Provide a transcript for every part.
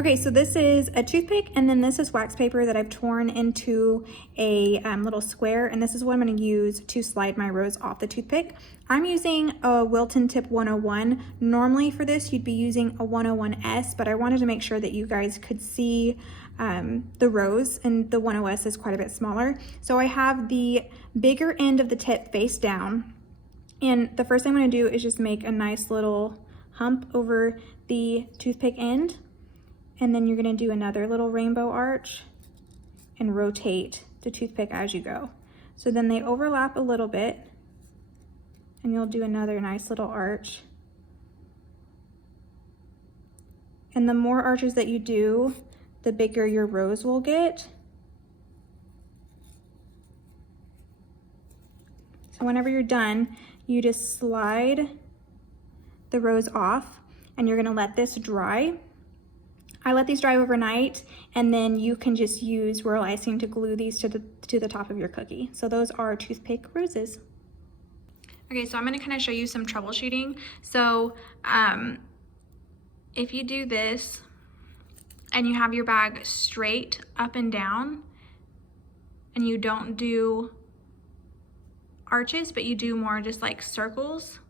Okay, so this is a toothpick, and then this is wax paper that I've torn into a little square, and this is what I'm going to use to slide my rose off the toothpick. I'm using a Wilton Tip 101. Normally for this, you'd be using a 101S, but I wanted to make sure that you guys could see the rose, and the 101S is quite a bit smaller. So I have the bigger end of the tip face down, and the first thing I'm going to do is just make a nice little hump over the toothpick end. And then you're gonna do another little rainbow arch and rotate the toothpick as you go. So then they overlap a little bit, and you'll do another nice little arch. And the more arches that you do, the bigger your rose will get. So whenever you're done, you just slide the rose off, and you're gonna let this dry. I let these dry overnight, and then you can just use royal icing to glue these to the top of your cookie. So those are toothpick roses. Okay, so I'm gonna kind of show you some troubleshooting. So if you do this and you have your bag straight up and down, and you don't do arches, but you do more just like circles.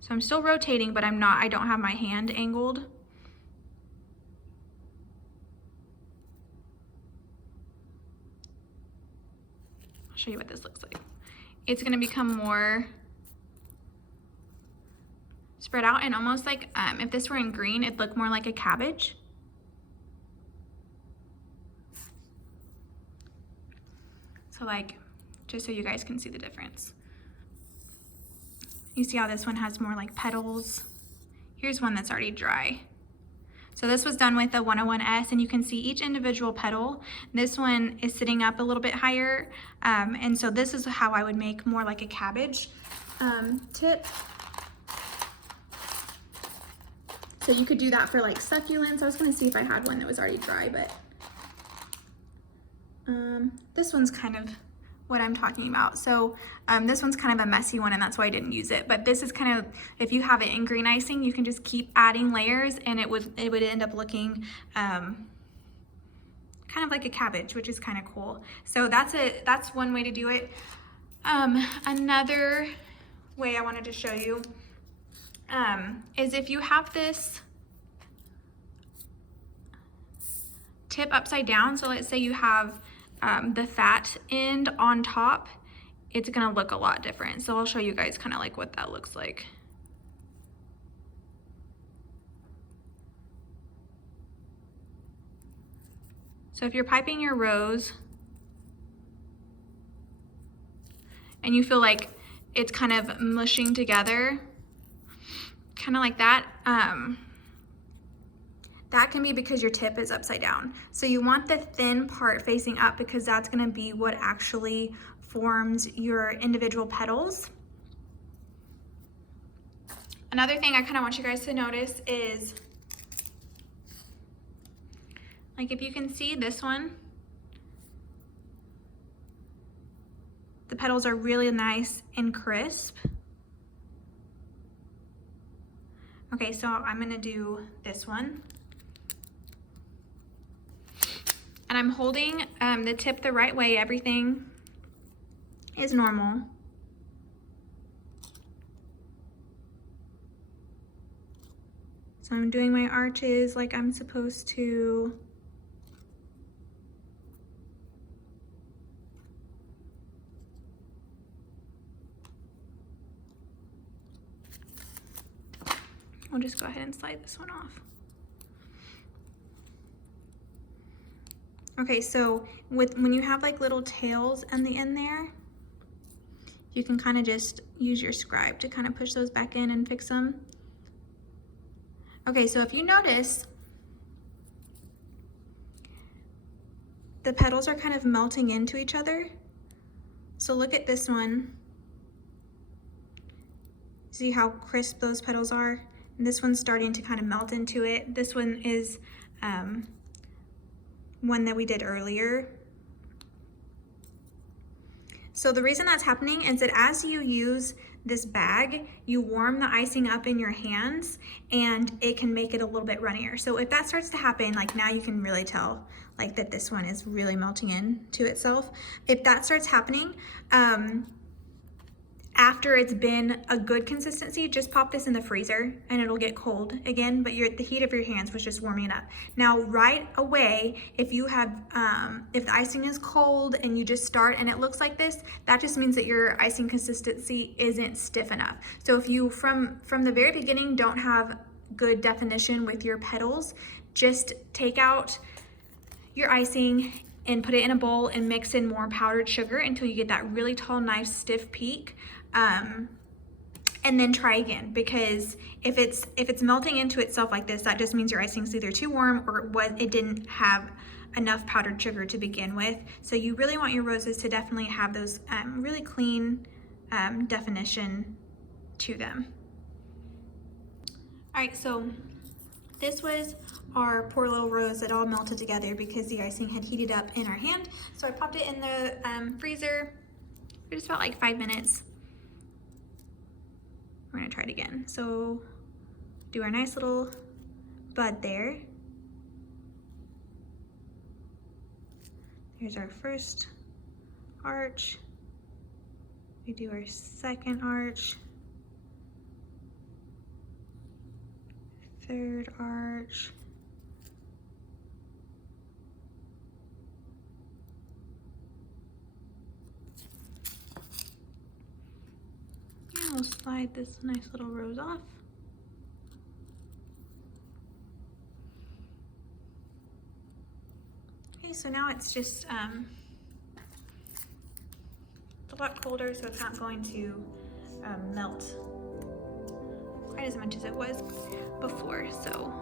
So I'm still rotating, but I don't have my hand angled. I'll show you what this looks like. It's gonna become more spread out, and almost like if this were in green, it'd look more like a cabbage. So like, just so you guys can see the difference. You see how this one has more like petals? Here's one that's already dry. So this was done with the 101S, and you can see each individual petal. This one is sitting up a little bit higher, and so this is how I would make more like a cabbage tip. So you could do that for like succulents. I was gonna see if I had one that was already dry, but this one's kind of what I'm talking about. So this one's kind of a messy one, and that's why I didn't use it. But this is kind of, if you have it in green icing, you can just keep adding layers, and it would end up looking kind of like a cabbage, which is kind of cool. So that's one way to do it. Another way I wanted to show you is if you have this tip upside down. So let's say you have the fat end on top, it's gonna look a lot different. So I'll show you guys kind of like what that looks like. So if you're piping your rose and you feel like it's kind of mushing together, kind of like that, that can be because your tip is upside down. So you want the thin part facing up, because that's gonna be what actually forms your individual petals. Another thing I kind of want you guys to notice is, like if you can see this one, the petals are really nice and crisp. Okay, so I'm gonna do this one. And I'm holding the tip the right way. Everything is normal. So I'm doing my arches like I'm supposed to. I'll just go ahead and slide this one off. Okay, so when you have like little tails on the end there, you can kind of just use your scribe to kind of push those back in and fix them. Okay, so if you notice, the petals are kind of melting into each other. So look at this one. See how crisp those petals are? And this one's starting to kind of melt into it. This one is one that we did earlier. So the reason that's happening is that as you use this bag, you warm the icing up in your hands and it can make it a little bit runnier. So if that starts to happen, like now you can really tell like that this one is really melting into itself. If that starts happening, after it's been a good consistency, just pop this in the freezer and it'll get cold again, but the heat of your hands was just warming it up. Now, right away, if you have, if the icing is cold and you just start and it looks like this, that just means that your icing consistency isn't stiff enough. So if you, from the very beginning, don't have good definition with your petals, just take out your icing and put it in a bowl and mix in more powdered sugar until you get that really tall, nice, stiff peak. And then try again, because if it's melting into itself like this, that just means your icing's either too warm or it didn't have enough powdered sugar to begin with. So you really want your roses to definitely have those really clean definition to them. All right, so this was our poor little rose that all melted together because the icing had heated up in our hand. So I popped it in the freezer for just about like 5 minutes. We're gonna try it again. So do our nice little bud there. Here's our first arch. We do our second arch. Third arch. And we'll slide this nice little rose off. Okay, so now it's just it's a lot colder, so it's not going to melt quite as much as it was before. So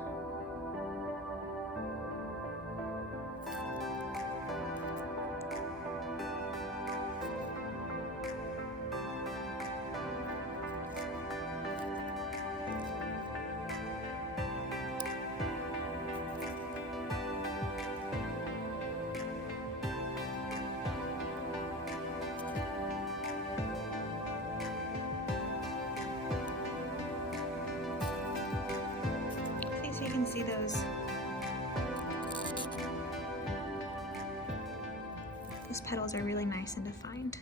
you can see those petals are really nice and defined.